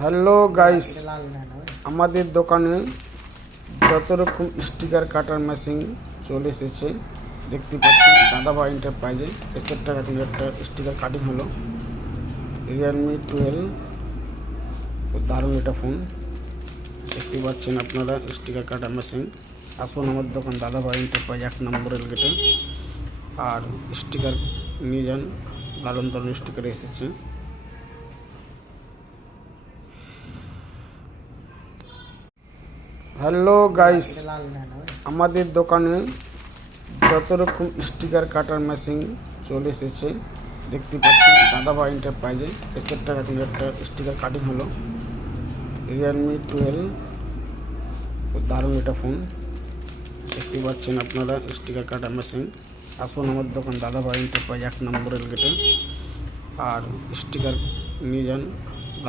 Hello guys, আমাদের দোকানে যত রকম স্টিকার কাটার মেশিন চলে এসেছে। দেখতে পাচ্ছেন দাদাভাই এন্টারপ্রাইজে এসের টাকা এখন একটা স্টিকার কাটিং হলো। রিয়েলমি 12 দারুণ এটা ফোন। দেখতে পাচ্ছেন আপনারা স্টিকার কাটার মেশিন। আসুন আমার দোকান দাদাভাই এন্টারপ্রাইজ 1 নম্বর রেলগেটে, আর স্টিকার নিয়ে যান। দারুণ দারুণ স্টিকার এসেছে। হ্যালো গাইস, আমাদের দোকানে যত রকম স্টিকার কাটার মেশিন চলে এসেছে। দেখতে পাচ্ছেন দাদাভাই এন্টারপ্রাইজে এসের টাকা এখন একটা স্টিকার কাটিং হলো। রিয়েলমি 12 দারুণ এটা ফোন। দেখতে পাচ্ছেন আপনারা স্টিকার কাটার মেশিন। আসুন আমার দোকান দাদাভাই এন্টারপ্রাইজ 1 নম্বর রেলগেটে, আর স্টিকার নিয়ে যান।